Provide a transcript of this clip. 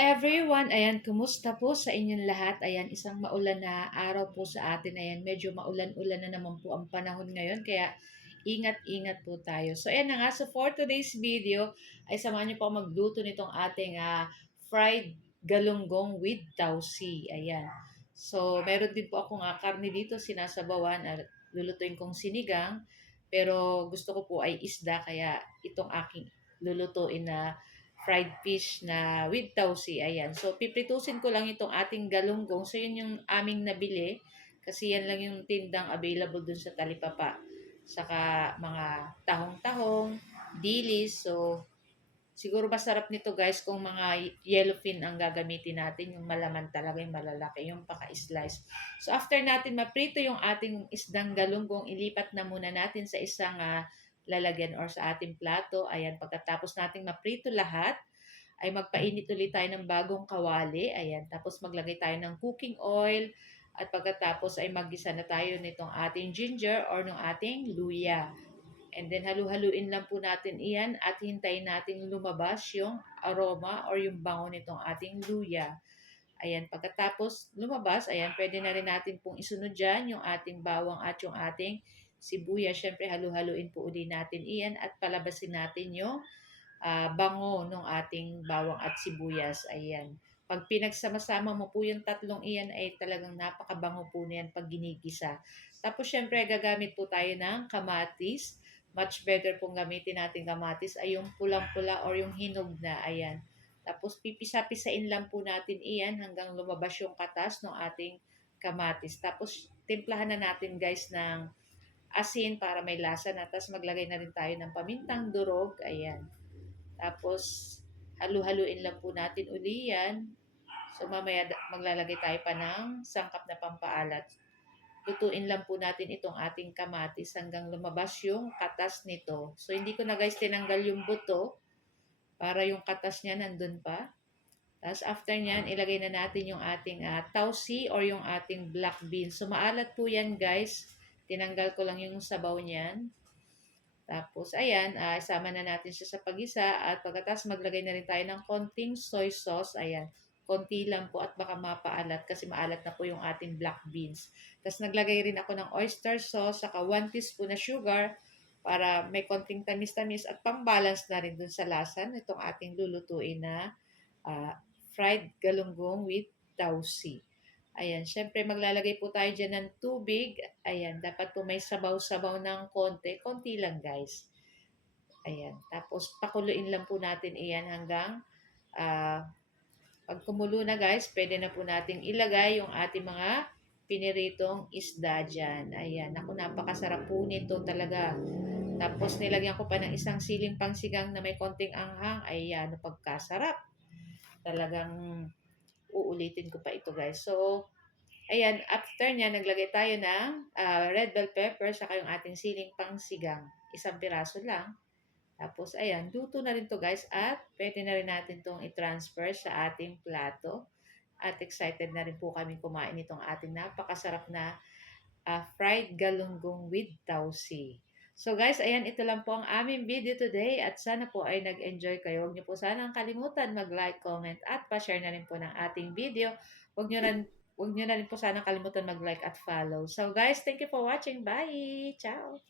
everyone, ayan, kumusta po sa inyong lahat? Ayan, isang maulan na araw po sa atin. Ayan, medyo maulan-ulan na naman po ang panahon ngayon, kaya ingat-ingat po tayo. So, ayan na nga, so for today's video, ay samahan niyo po ako magluto nitong ating fried galunggong with tausi. Ayan. So, meron din po akong karne dito, sinasabawan, at lulutuin kong sinigang. Pero gusto ko po ay isda, kaya itong aking lulutuin na fried fish na with tausi. Ayan. So, pipritusin ko lang itong ating galunggong. So, yun yung aming nabili. Kasi yan lang yung tindang available dun sa Talipapa. Saka mga tahong-tahong, dilis. So, siguro masarap nito guys kung mga yellowfin ang gagamitin natin. Yung malaman talaga, yung malalaki, yung paka-slice. So, after natin maprito yung ating isdang galunggong, ilipat na muna natin sa isang lalagyan or sa ating plato. Ayan, pagkatapos nating maprito lahat, ay magpainit ulit tayo ng bagong kawali. Ayan, tapos maglagay tayo ng cooking oil. At pagkatapos ay maggisa na tayo nitong ating ginger or ng ating luya. And then halu-haluin lang po natin iyan at hintayin natin lumabas yung aroma or yung bango nitong ating luya. Ayan, pagkatapos lumabas, ayan, pwede na rin natin pong isunod dyan yung ating bawang at yung ating sibuyas. Siyempre, halu-haluin po uli natin iyan at palabasin natin yung bango ng ating bawang at sibuyas. Ayan. Pag pinagsama-sama mo po yung tatlong iyan ay talagang napakabango po niyan pag ginigisa. Tapos syempre gagamit po tayo ng kamatis. Much better pong gamitin natin kamatis ay yung pulang-pula or yung hinog na. Ayan. Tapos pipisa-pisain lang po natin iyan hanggang lumabas yung katas ng ating kamatis. Tapos timplahan na natin guys ng asin para may lasa na. Tapos maglagay na rin tayo ng pamintang durog. Ayan. Tapos, halu-haluin lang po natin uli yan. So, mamaya maglalagay tayo pa ng sangkap na pampaalat. Lutuin lang po natin itong ating kamatis hanggang lumabas yung katas nito. So, hindi ko na guys tinanggal yung buto para yung katas niya nandun pa. Tapos, after nyan, ilagay na natin yung ating tausi or yung ating black beans. So, maalat po yan guys. Tinanggal ko lang yung sabaw niyan. Tapos, ayan, isama na natin siya sa pagisa at pagkatapos maglagay na rin tayo ng konting soy sauce. Ayan, konti lang po at baka mapaalat kasi maalat na po yung ating black beans. Tapos, naglagay rin ako ng oyster sauce, saka 1 teaspoon na sugar para may konting tamis-tamis at pang-balance na rin dun sa lasa nitong ating lulutuin na uh, fried galunggong with tausi. Ayan, syempre maglalagay po tayo dyan ng tubig. Ayan, dapat po may sabaw-sabaw ng konti. Konti lang guys. Ayan, tapos pakuluin lang po natin iyan hanggang uh, pag kumulo na guys, pwede na po nating ilagay yung ating mga piniritong isda dyan. Ayan, ako napakasarap po nito talaga. Tapos nilagyan ko pa ng isang siling pangsigang na may konting anghang. Ayan, pagkasarap. Talagang uulitin ko pa ito guys. So, ayan, after niya, naglagay tayo ng red bell pepper, saka yung ating siling pangsigang. Isang piraso lang. Tapos, ayan, luto na rin to guys. At pwede na rin natin itong i-transfer sa ating plato. At excited na rin po kami kumain itong ating napakasarap na fried galunggong with tausi. So guys, ayan, ito lang po ang aming video today at sana po ay nag-enjoy kayo. Huwag niyo po sanang kalimutan mag-like, comment at pa-share na rin po ng ating video. Huwag niyo na rin po sanang kalimutan mag-like at follow. So guys, thank you for watching. Bye! Ciao!